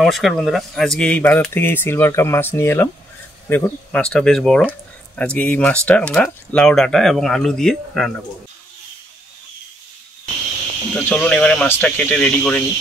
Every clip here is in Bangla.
নমস্কার বন্ধুরা, আজকে এই বাজার থেকে এই সিলভার কাপ মাছ নিয়ে এলাম। দেখুন মাছটা বেশ বড়। আজকে এই মাছটা আমরা লাউ ডাঁটা এবং আলু দিয়ে রান্না করব। তো চলুন এবারে মাছটা কেটে রেডি করে নিই।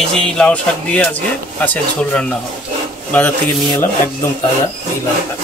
এই যে লাউ শাক দিয়ে আজকে মাছের ঝোল রান্না হবে। বাজার থেকে নিয়ে এলাম একদম তাজা এই লাউ শাক।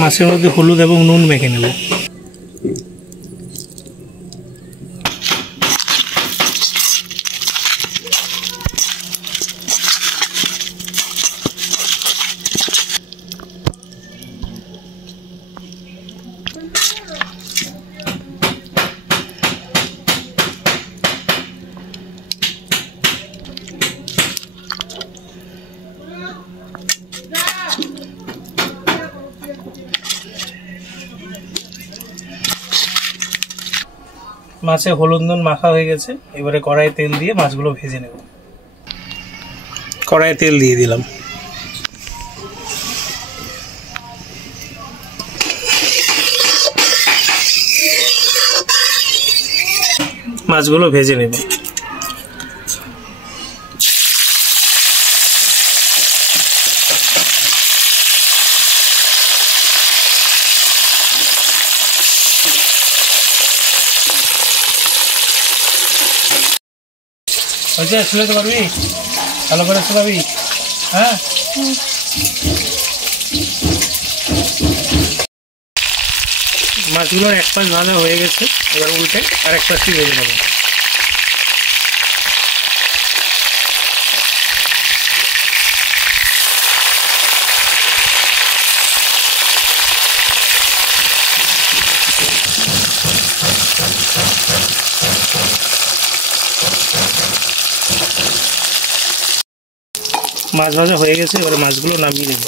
মাছের মধ্যে হলুদ এবং নুন মেখে নেব। মাছে হলুদ নুন মাখা হয়ে গেছে। এবারে কড়াইয়ে তেল দিয়ে মাছগুলো ভেজে নেব। কড়াইয়ে তেল দিয়ে দিলাম। মাছগুলো ভেজে নেব। শুনতে পারবি, ভালো করে শোনাবি। হ্যাঁ, মাছগুলোর এক পাশ ভাজা হয়ে গেছে। এবার উল্টে আর এক পাশটি ভেজে নেব। মাছ ভাজা হয়ে গেছে। এবারে মাছগুলো নামিয়ে নেব।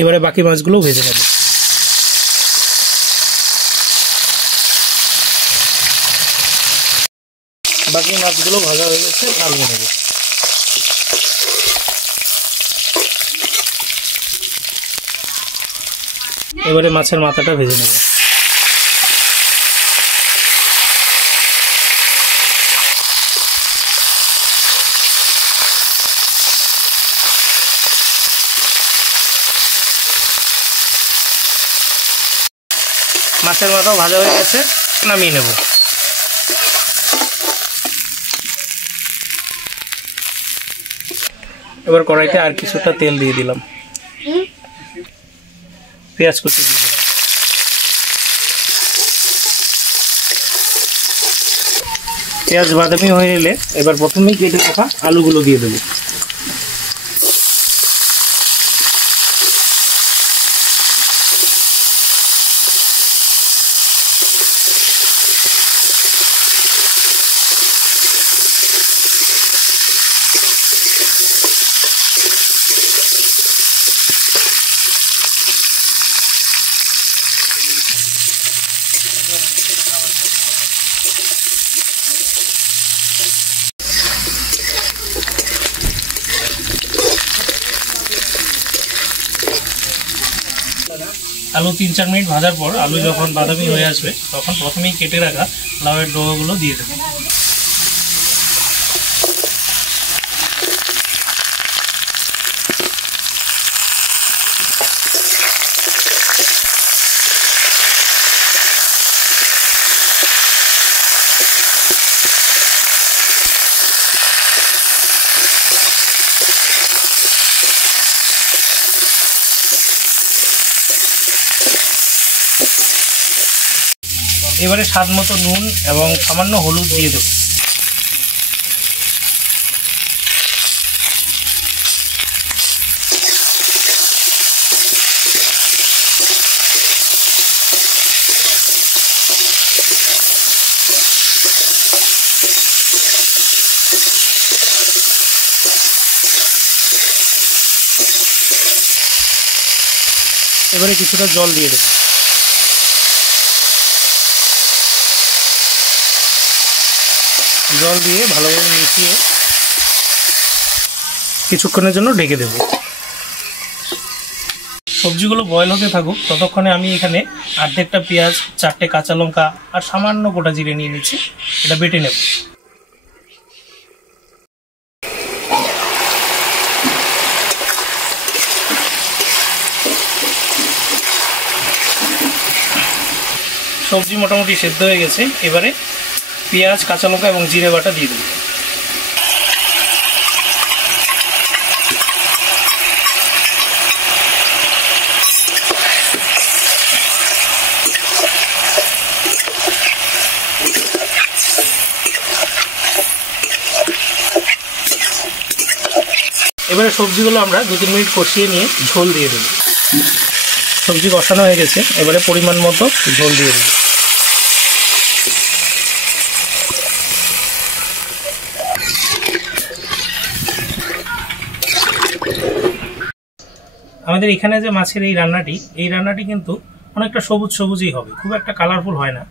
এবারে বাকি মাছগুলো ভেজে নেব। বাকি মাছগুলো ভাজা হয়ে গেছে, নামিয়ে নেব। এবারে মাছের মাথাটা ভেজে নেব। মাছের মাথাও ভাজা হয়ে গেছে, নামিয়ে নেব। এবার কড়াইতে আর কিছুটা তেল দিয়ে দিলাম, পেঁয়াজ কুচি দিয়ে দিলাম। পেঁয়াজ বাদামি হয়ে এলে এবার প্রথমেই কেটে রাখা আলুগুলো দিয়ে দেবো। আলু 3-4 মিনিট ভাজার পর আলু যখন বাদামি হয়ে আসবে তখন প্রথমেই কেটে রাখা লাউয়ের ডগাগুলো দিয়ে দেবো। এবারে স্বাদ মতো নুন এবং সামান্য হলুদ দিয়ে দেব। এবারে কিছুটা জল দিয়ে দেব। জল দিয়ে ভালোভাবে মিশিয়ে কিছুক্ষণের জন্য ঢেকে দেব। সবজিগুলো বয়েল হতে থাকুক, ততক্ষণে আমি এখানে অর্ধেকটা পেঁয়াজ, 4টে কাঁচা লঙ্কা আর সামান্য গোটা জিরে নিয়ে নিচ্ছি, এটা বেটে নেব। সবজি মোটামুটি সেদ্ধ হয়ে গেছে, এবারে পেঁয়াজ, কাঁচা লঙ্কা এবং জিরে বাটা দিয়ে দেব। এবারে সবজিগুলো আমরা 2-3 মিনিট কষিয়ে নিয়ে ঝোল দিয়ে দেব। সবজি কষানো হয়ে গেছে, এবারে পরিমাণ মতো ঝোল দিয়ে দেব। আমাদের এখানে যে মাছের এই রান্নাটি কিন্তু অনেকটা সবুজ সবুজই হবে, খুব একটা কালারফুল হয় না,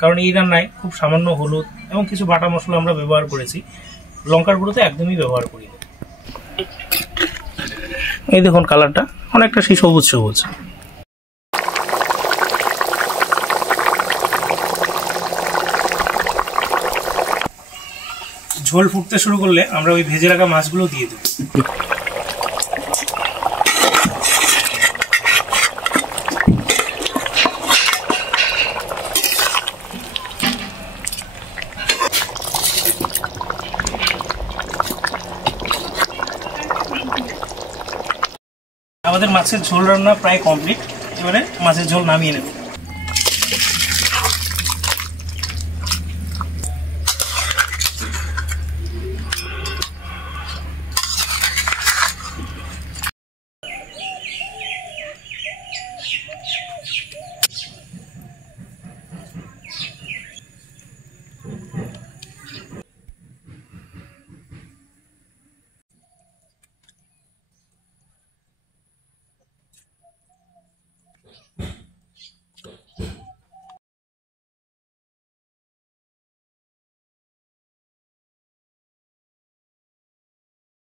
কারণ এই রান্নায় খুব সামান্য হলুদ এবং কিছু বাটা মশলা আমরা ব্যবহার করেছি, লঙ্কার গুঁড়ো তো একদমই ব্যবহার করি না। এই দেখুন কালারটা অনেকটা সেই সবুজ সবুজ। ঝোল ফুটতে শুরু করলে আমরা ওই ভেজে রাখা মাছগুলো দিয়ে দেব। আমাদের মাছের ঝোল রান্না প্রায় কমপ্লিট, এবারে মাছের ঝোল নামিয়ে নেব।